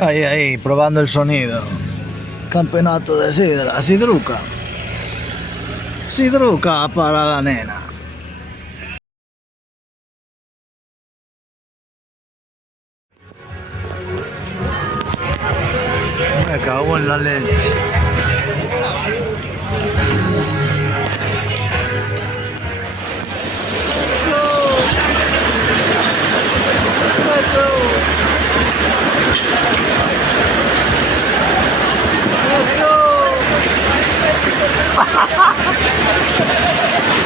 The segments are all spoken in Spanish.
Ahí, probando el sonido. Campeonato de sidra, sidruca. Sidruca para la nena. Me cago en la leche.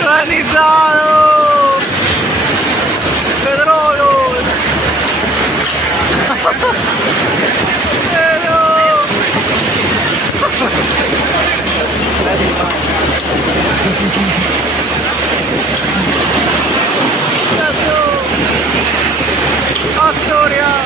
¡Granizado! ¡Pedrolos! ¡Asturias!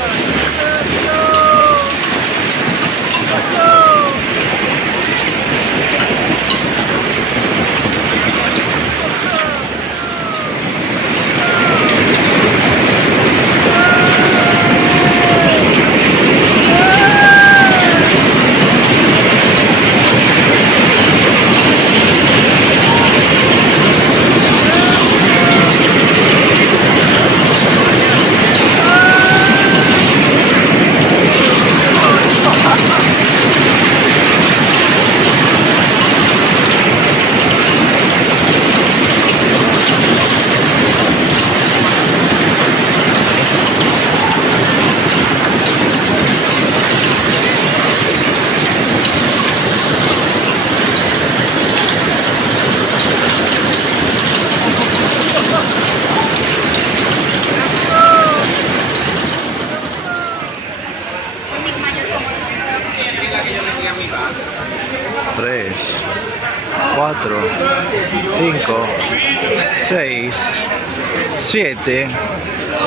Tres, 4, 5, 6, 7,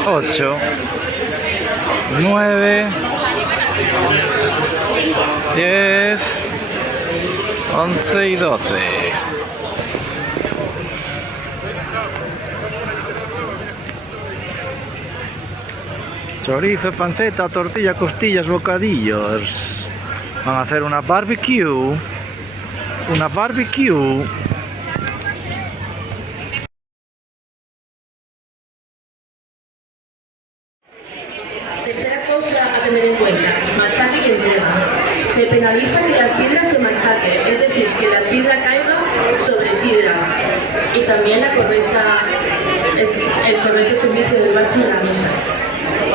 8, 9, 10, 11 y 12. Chorizo, panceta, tortilla, costillas, bocadillos. Van a hacer una barbecue. Una barbecue. Tercera cosa a tener en cuenta, machaque y entrega. Se penaliza que la sidra se machaque, es decir, que la sidra caiga sobre sidra. Y también el correcto servicio del vaso en la mesa.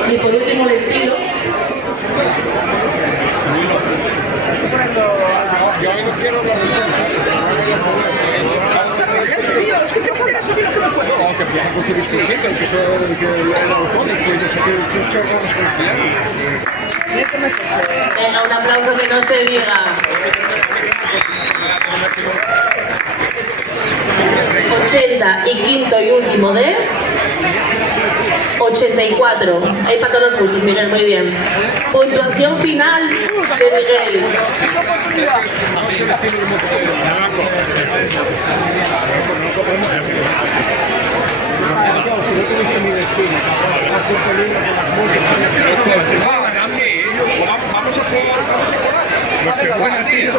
Y por último, el estilo. Yo no quiero es que tengo que subir lo que no puedo. No, que viaja con su bicicleta, que eso que el alcohólico y no sé qué chorrones con pianos. Venga, un aplauso que no se diga. 80 y quinto y último de 84. Hay para todos los gustos, Miguel, muy bien. Puntuación final de Miguel. Vamos a probar. Nochebuena, tío.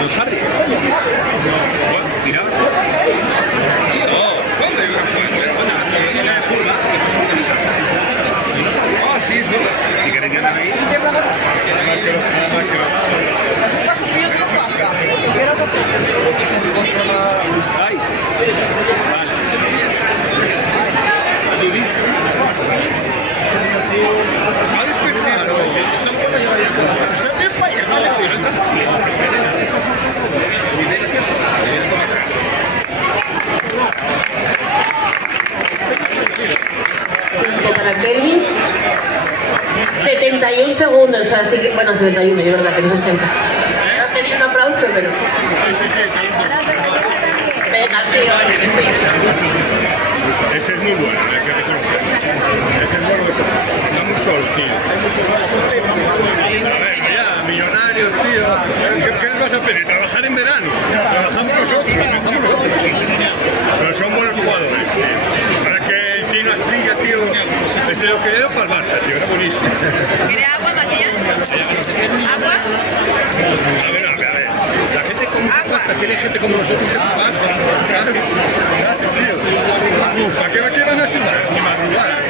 Los Harris. Mira. Chico, ¿cuándo? En la curva, de mi casa. Ah, sí, es verdad. Si queréis ganar ahí. Está bien para allá, Para Kelvin, 71 segundos, así que, bueno, 71, de verdad, que no 60. Me ha pedido un aplauso, pero... Sí, Venga, sí, hombre, sí. Ese es muy bueno, hay que reconocer. Ese es bueno, dame un sol, tío. A ver, ya, millonarios, tío. ¿Qué les vas a pedir? ¿Trabajar en verano? Trabajamos nosotros. pero son buenos jugadores, tío. Para que el Tino Asprilla, tío, ese lo que dio para el Barça, tío, era buenísimo. ¿Quiere agua, Matías? ¿Agua? A ver. La gente con mucha pasta tiene gente como nosotros que trabaja. Claro, tío. ¿Para qué me quedan así? Ni madrugar.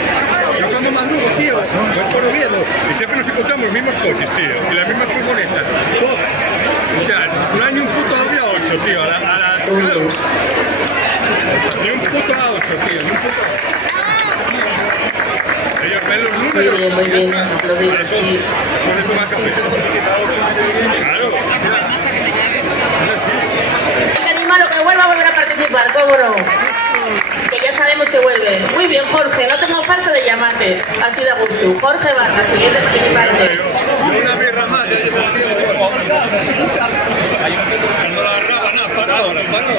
Yo cuando madrugo, tío, voy por Oviedo y siempre nos encontramos los mismos coches, tío, y las mismas furgonetas, todas. O sea, no hay ni un puto Audi A8, tío, a las... Claro. Ni un puto A8, tío, ni un puto A8. Ellos ven los números. Muy bien, aplaudir, sí. Pones tomar café. Claro, Que anima lo que vuelva a volver a participar, cómo no. Que ya sabemos que vuelve. Muy bien, Jorge, no tengo falta de llamarte. Así de gusto. Jorge Vargas, siguiente participante. una birra más, ya es el cielo. Echando la rábana, parado, la mano.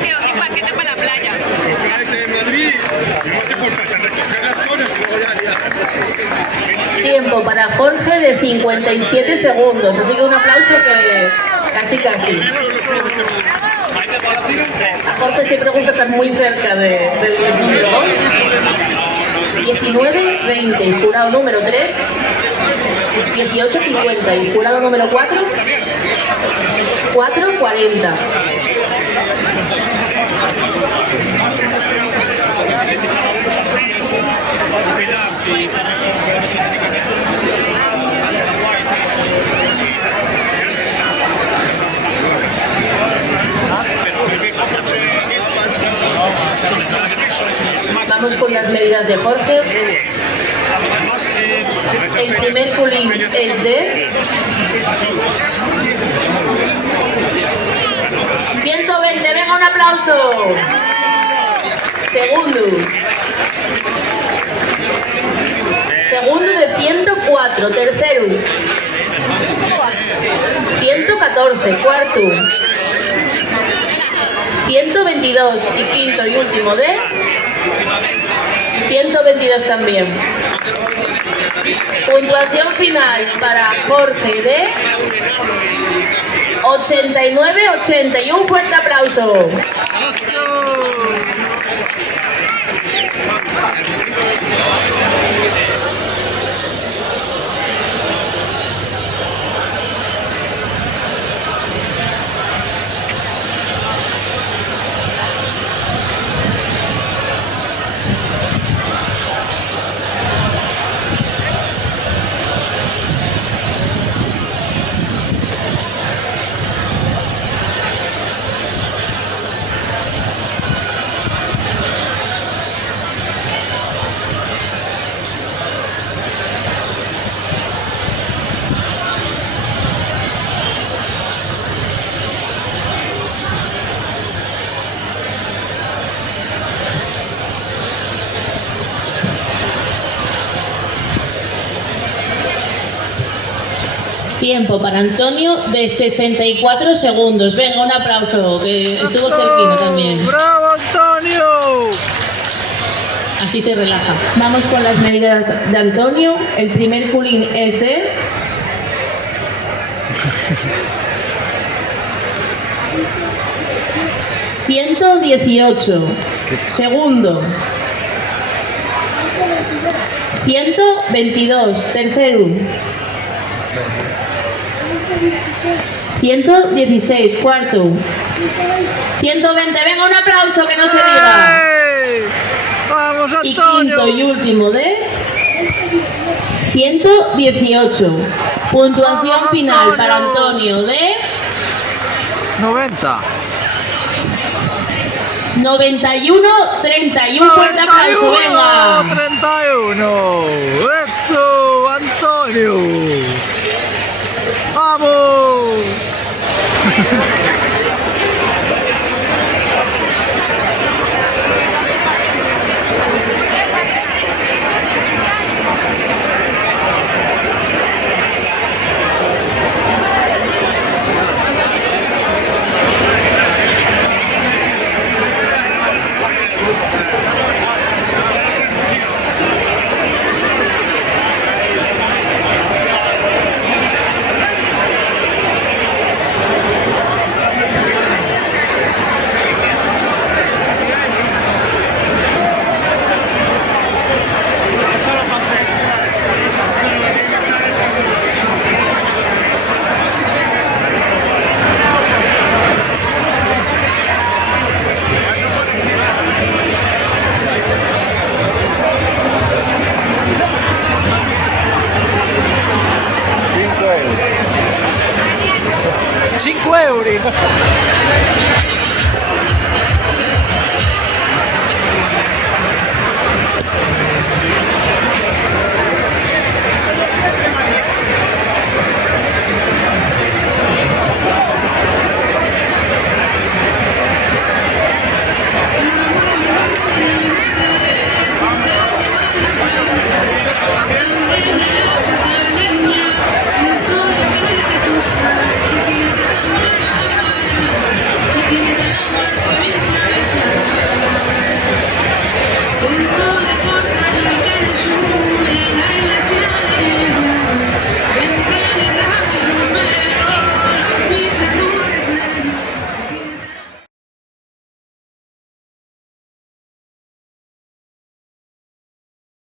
Que os paquete para la playa. En Madrid, no se importa recoger las cosas y luego ya. Tiempo para Jorge de 57 segundos. Así que un aplauso que casi. A Jorge siempre gusta estar muy cerca del número 2. 19-20 y jurado número 3. 18-50 y jurado número 4. 4-40. Vamos con las medidas de Jorge. El primer culín es de 120, venga un aplauso. Segundo de 104, tercero 114, cuarto 122 y quinto y último de 122 también. Puntuación final para Jorge de 89-80 un fuerte aplauso. Tiempo para Antonio de 64 segundos. Venga, un aplauso, que estuvo cerquino también. ¡Bravo, Antonio! Así se relaja. Vamos con las medidas de Antonio. El primer culín es de 118. Segundo 122. Tercero 116, cuarto 120, venga un aplauso que no se diga. ¡Ey! ¡Vamos, Y Antonio! quinto y último de 118. Puntuación ¡Vamos, final para Antonio! Antonio de 90. 91-30 y un fuerte aplauso, venga. 31. Eso, Antonio. Vamos. €5.